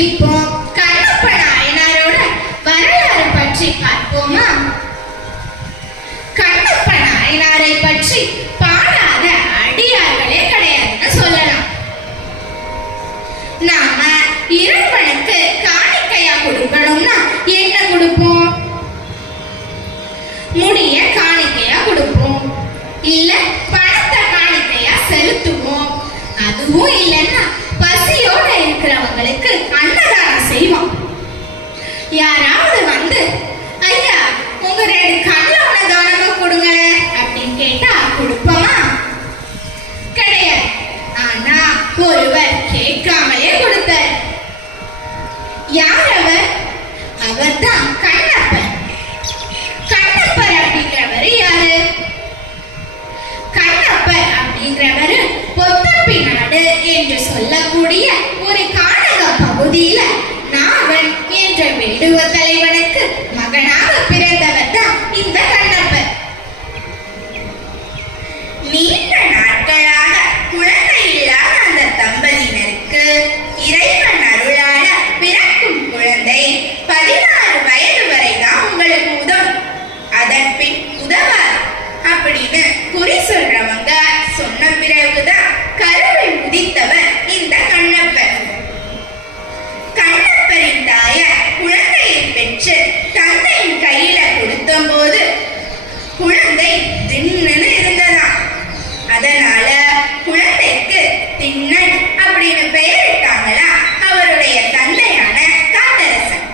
இப்போ கண்ணப்ப நாயனாரோட வரலாறு பற்றி பார்ப்போமா? கண்ணப்ப நாயனாரை பற்றி பாடாத அடியார்களே கிடையாதுன்னு சொல்லலாம். நாம இறைவனுக்கு காணிக்கையா கொடுக்கணும்னா என்ன கொடுப்போம்? முடிய காணிக்கையா கொடுப்போம், இல்ல பணத்தை காணிக்கையா செலுத்துவோம். அதுவும் இல்லைன்னா பசியோட இருக்கிறவங்களுக்கு அன்னதானம் செய்வோம். யாராவது வந்து ஐயா உங்க 2 கல்யாண தானமும் கொடுங்களேன் அப்படின்னு கேட்டா கொடுப்போமா? கிடையாது. ஆனா ஒருவர் கேட்காமலே கொடுத்தார். யார் அவர்? அவர்தான் கண்ணப்பர். கண்ணப்பர் அப்படிங்கிறவர் யாரு? கண்ணப்பர் அப்படிங்கிறவர் பொத்தப்பி நாடு என்று சொல்லக்கூடிய ஒரு கானக பகுதியில நாவன் என்ற வேடுவ தலைவனுக்கு மகனாக பிறந்தவர் தான் இந்த கண்ணப்பர். நீண்ட நாட்களாக குழந்தை இல்லாத அந்த தம்பதியினருக்கு இறைவன் அருளால பிறக்கும் குழந்தை 16 வயது வரை தான் உங்களுக்கு உதவும், அதன் பின் உதவாது அப்படின்னு குறி சொல்றவங்க சொன்ன பிறகுதான் கருவை உதித்தவர் இந்த கண்ணப்பர். கண்ணப்பரின் தாயார் குழந்தையை பெற்று தந்தையின் கையில கொடுத்த போது குழந்தை தின்னு இருந்ததாம். அதனால குழந்தைக்கு திண்ணன் அப்படின்னு பெயரிட்டாங்களா அவருடைய தந்தையான காத்தரசன்.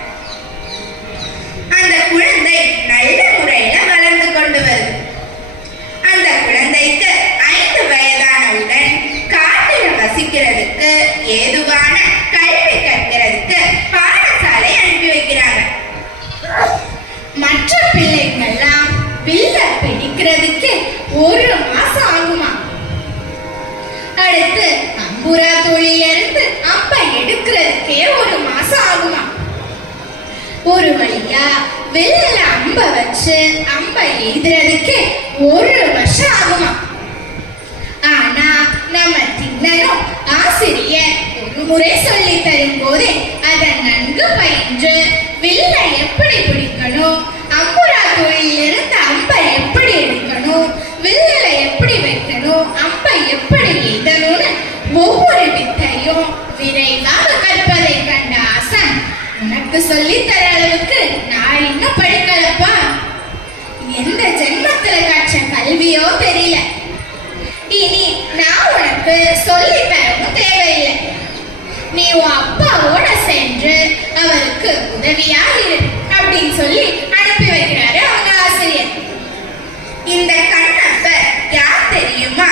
அந்த குழந்தை நல்ல முறையில வளர்ந்து கொண்டு வருது. அந்த குழந்தைக்கு 5 வயதானவுடன் காட்டில் வசிக்கிறதுக்கு ஏதுவான கல்வி கற்கிறதுக்கு பாடசாலை அனுப்பி வைக்கிறாங்க. மற்ற பிள்ளைங்கள்லாம் வில்ல பிடிக்கிறதுக்கு 1 மாசம் ஆகுமா. அடுத்து அம்புரா தொழிலிருந்து அம்பை எடுக்கிறதுக்கே 1 மாசம் ஆகுமா. ஒரு வழியா வெள்ள அம்ப வச்சு அம்பை எய்துறதுக்கு 1 வருஷம் ஆகுமா. ஆனா நம்ம திண்ணனும் ஆசிரியர் ஒரு முறை சொல்லி தரும் போதே அதை நன்கு பயின்று வில்ல எப்படி பிடிக்கணும், அம்புரா தொழிலிருந்து அம்பை எப்படி எடுக்கணும், வில்ல எப்படி வைக்கணும், அம்பை எப்படி எய்தணும்னு ஒவ்வொரு வித்தையும் விரைவாக கற்பதை கண்ட ஆசன், உனக்கு சொல்லித்தர அளவுக்கு நான் இன்னும் படிக்கலப்பா, எந்த ஜென்மத்துல கற்ற கல்வியோ தெரியல, இனி நான் உனக்கு சொல்லித்தரவும் தேவையில்லை, நீ உன் அப்பாவோட சென்று அவருக்கு உதவியா இரு அப்படின்னு சொல்லி அனுப்பி வைக்கிறாரு அவங்க ஆசிரியர். இந்த கண்ணப்பர் யார் தெரியுமா?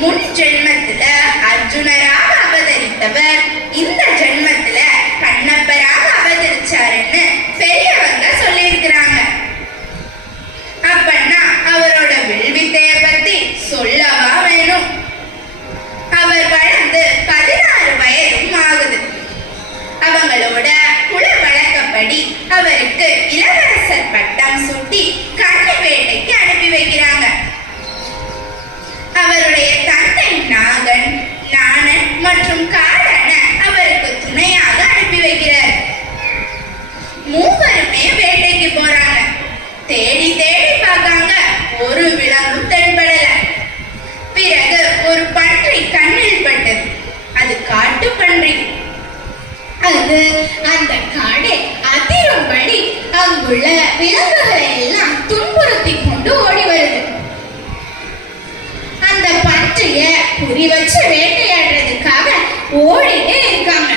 முன் ஜென்மத்துல அர்ஜுனராக அவதரித்தவர் இந்த ஜென்மத்துல கண்ணப்பராக அவதரிச்சாருன்னு பெரியவங்க சொல்லி இருக்கிறாங்க. அப்பன்னா அவரோட வில்வித்தைய பத்தி சொல்லவா வேணும். அவர் வளர்ந்து 16 வயதும் ஆகுது. அவங்களோட குல வழக்கப்படி அவருக்கு இளவரசர் பட்டம் சூட்டி கண்ணி வேட்டைக்கு அனுப்பி வைக்கிறாங்க. அவருடைய தந்தை நாகன், நாணன் மற்றும் காடன அவருக்கு துணையாக அனுப்பி வைக்கிறார். மூவருமே வேட்டைக்கு போறாங்க. தேடி தேடி பார்க்காங்க, ஒரு விலங்கும் தென்படல. பிறகு ஒரு பன்றி கண்ணில் பட்டது. அது காட்டு பன்றி. அது அந்த காடை அதிரும்படி அங்குள்ள விலங்குகளை எல்லாம் துன்புறுத்தி கொண்டு ஓடி வருது. அந்த பன்றிய குறி வச்சு வேட்டையாடுறதுக்காக ஓடிட்டே இருக்காங்க.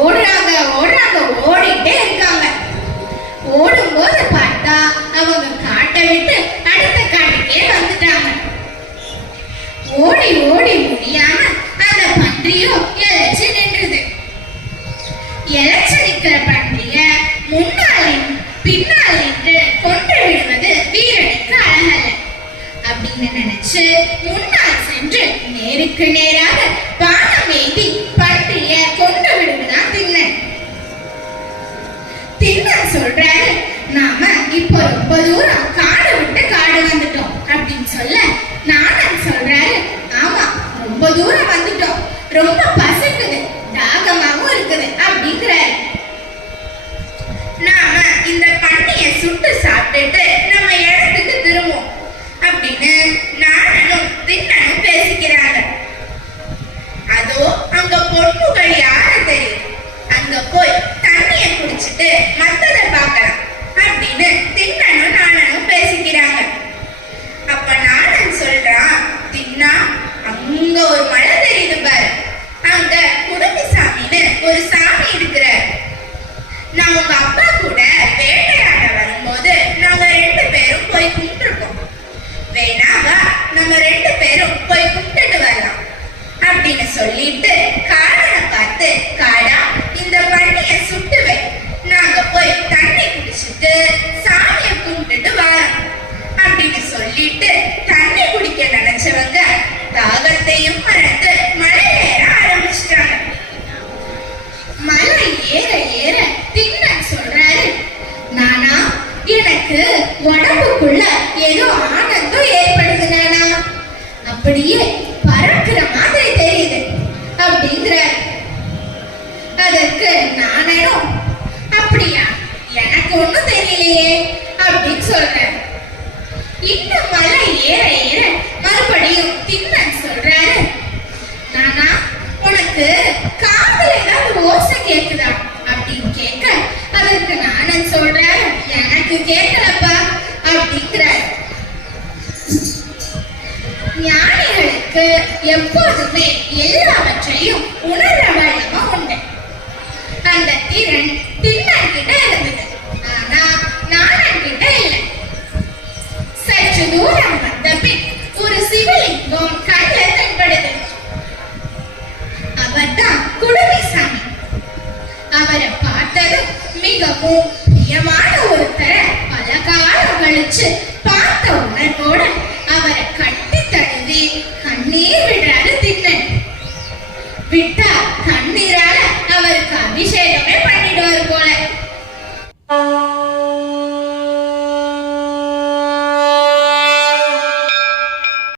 ஓடுறாங்க ஓடுறாங்க ஓடிட்டே இருக்காங்க. ஓடும்போது பார்த்தா அவங்க காட்டை விட்டு அடுத்த காட்டுக்கே வந்துட்டாங்க. ஓடி ஓடி முடியாம அந்த பன்றியும் இழைச்சு நின்றுது. இழைச்சு நிற்கிற பன்றிய முன்னால் பின்னால் நின்று கொன்று விடுவது வீரனுக்கு அழகல்ல அப்படின்னு நினைச்சு முன்னால் சென்று நேருக்கு நேராக பானம் எய்தி பன்றிய கொன்று விடுவதுதான் திண்ணன். திண்ணன் சொல்றாரு, நாம இப்போ ரொம்ப தூரம் காடு விட்டு காடு வந்துட்டோம் அப்படின்னு சொல்ல, நானன் சொல்றாரு, ஆமா ரொம்ப தூரம் வந்துட்டோம், ரொம்ப பசிக்குது, கேட்கலப்பா அப்படிங்கிறார். ஞானிகளுக்கு எப்போதுமே எல்லாவற்றையும் உணர வல்லமை உண்டு. அந்த திறன் திண்ணன் கிட்ட இருந்தது, ஆனா நாணன் கிட்ட இல்லை. சற்று தூரம் வந்த பின் ஒரு சிவலிங்கம் கண்ல தென்படுது. அவர்தான் குடுமிசாமி. அவரை பார்த்ததும் மிகவும்